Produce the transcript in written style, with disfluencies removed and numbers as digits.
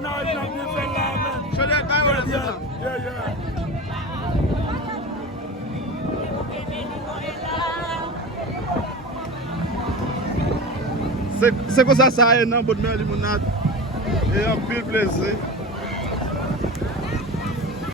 now in the man. Show that by one. Yeah. C'est comme ça, ça, non, Bodmè Limonad. Et un pile plaisir.